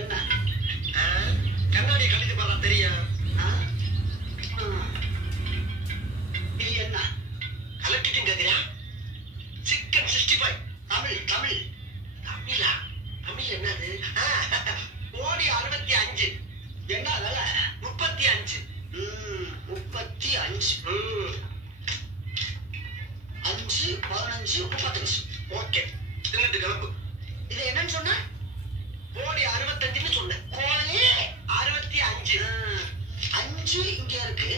என்ன கண்ணாடி கழித்து பாரு தெரியும். இது என்ன கலட்டிட்டு கேக்குறியா? சிக்கன் 65. தமிழ் தமிழ் தமிழா? தமிழ் என்னது? கோடி 65. என்ன வேலை? 35. 35. 5 15 35. ஓகே, தின்னுட்டு கிளம்பு. இது என்னன்னு சொன்ன? கோடி 65ன்னு சொன்னேன். கோடி 65. 5 இங்க இருக்கு,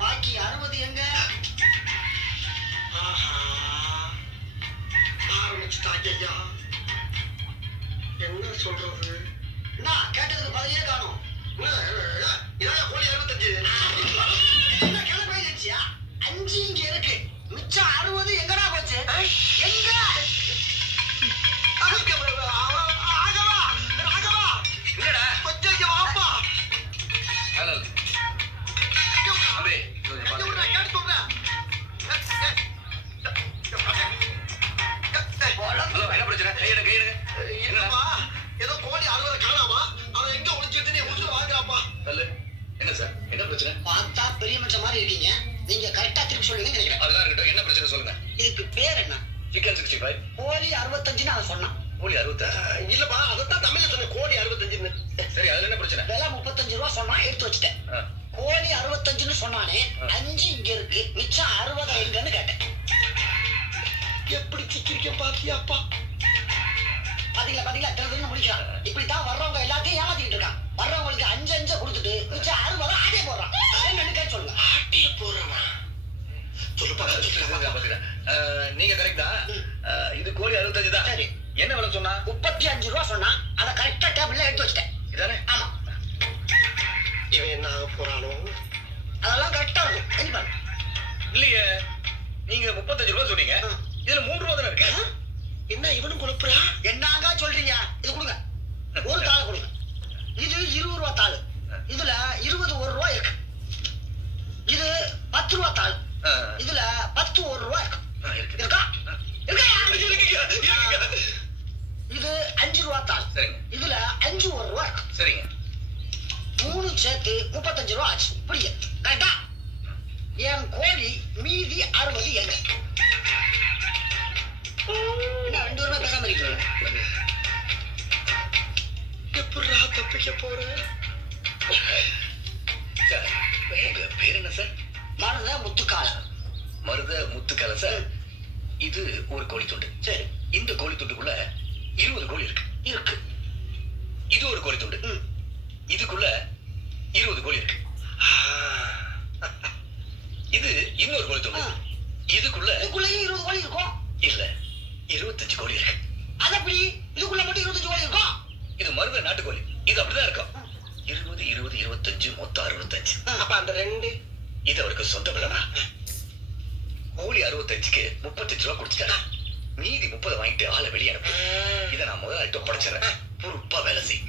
பாக்கி 60 எங்க? ஆரம்பிச்சுட்டாங்க. என்ன சொல்றது? நான் கேட்டதுக்கு பதிலே காணும். இதான் கோடி 65. என்ன கிளம்பி இருந்துச்சியா? 5 இங்க இருக்கு, மிச்சம் 60 எங்கடா போச்சு? எங்க? ஏதோ கோடி 60 காணாமா? அவன் எங்க ஒளிச்சிட்டு நீ உசுறு வாங்குறாப்பா? என்ன சார், என்ன பிரச்சனை? பார்த்தா பெரிய மனுஷன் மாதிரி இருக்கீங்க, நீங்க கரெக்டா திருப்பி சொல்லுவீங்கன்னு நினைக்கிறேன். அதெல்லாம் இருக்கட்டும், என்ன பிரச்சனை சொல்லுங்க. இதுக்கு பேர் என்ன? சிக்கன் 65. கோழி 65ன்னு அவன் சொன்னான். கோழி 65? இல்லப்பா, அதான் தமிழ்ல சொன்ன கோடி 65ன்னு. சரி, அதுல என்ன பிரச்சனை? விலை 35 ரூபா சொன்னா எடுத்து வச்சுட்டேன். கோழி 65ன்னு சொன்னானே, 5 இங்க இருக்கு, மிச்சம் 60 எங்கன்னு கேட்டேன். எப்படி சிக்கிரிக்க பாத்தியாப்பா? பாத்தீங்களா தெரிஞ்சு முடிக்கிறான். இப்படித்தான் வர்றவங்க எல்லாத்தையும் ஏமாத்திட்டு இருக்கான். வர்றவங்களுக்கு 5 கொடுத்துட்டு மிச்சம் 60 ஆட்டே போடுறான். என்னன்னு கேட்டு சொல்லுங்க. ஆட்டே போடுறானா? நீங்க கரெக்டா? இது கோழி 65 தான். சரி, என்ன விலை சொன்னா? 35 ரூபா சொன்னா, அதை கரெக்டா டேபிள்ல எடுத்து வச்சுட்டேன். இதானே? ஆமா. இவன் என்ன ஆக போறானோ? அதெல்லாம் கரெக்டா இருக்கும். என்ன பண்ணு? இல்லையே, நீங்க 35 ரூபா சொன்னீங்க, இதுல 3 ரூபா தானே இருக்கு. என்ன இவனும் குழப்புறா? என்னங்க சொல்றீங்க? இது கொடுங்க, ஒரு தாளை கொடுங்க. இது 20 ரூபா தாள், இதுல 20 1 ரூபா இருக்கு. இது 10 ரூபா தாள், இதுல 10 1 ரூபா இருக்கு. இருக்கா? இது 5 ரூபா தாள், இதுல 5 1 ரூபா இருக்கு. சரிங்க, 3 சேர்த்து 35 ரூபா ஆச்சு. புரிய கரெக்டா? என் கோழி மீதி 60 எங்க? என்ன 2 ரூபா பேசாம இருக்கீங்க? எப்படா தப்பிக்க போறேன்? சார், உங்க பேர் என்ன சார்? மருத முத்துக்கால. மருத முத்துக்கால சார். இது ஒரு கோழி துண்டு. சரி, இந்த கோழி துண்டுக்குள்ள 20 கோழி இருக்கு. இது ஒரு கோழி துண்டு, இதுக்குள்ள 20 கோழி இருக்கு. இது இன்னொரு கோழி துண்டு, இதுக்குள்ளயும் 20 கோழி இருக்கும். இல்ல, 25 கோழி இருக்கு. அது எப்படி? இதுக்குள்ள மட்டும் 25 கோழி இருக்கும்? இது மருத நாட்டுக்கோழி, இது அப்படிதான் இருக்கும். 20 20 25 மொத்தம் 65. அப்ப அந்த 2 இது அவருக்கு சொந்தம் இல்லடா. கோழி 65க்கு 35 ரூபா கொடுத்துட்டாங்க. மீதி 30 வாங்கிட்டு ஆளை வெளியே அனுப்பு. இதை நான் முதலாளிட்ட படைச்சிடறேன். பொறுப்பா வேலை செய்.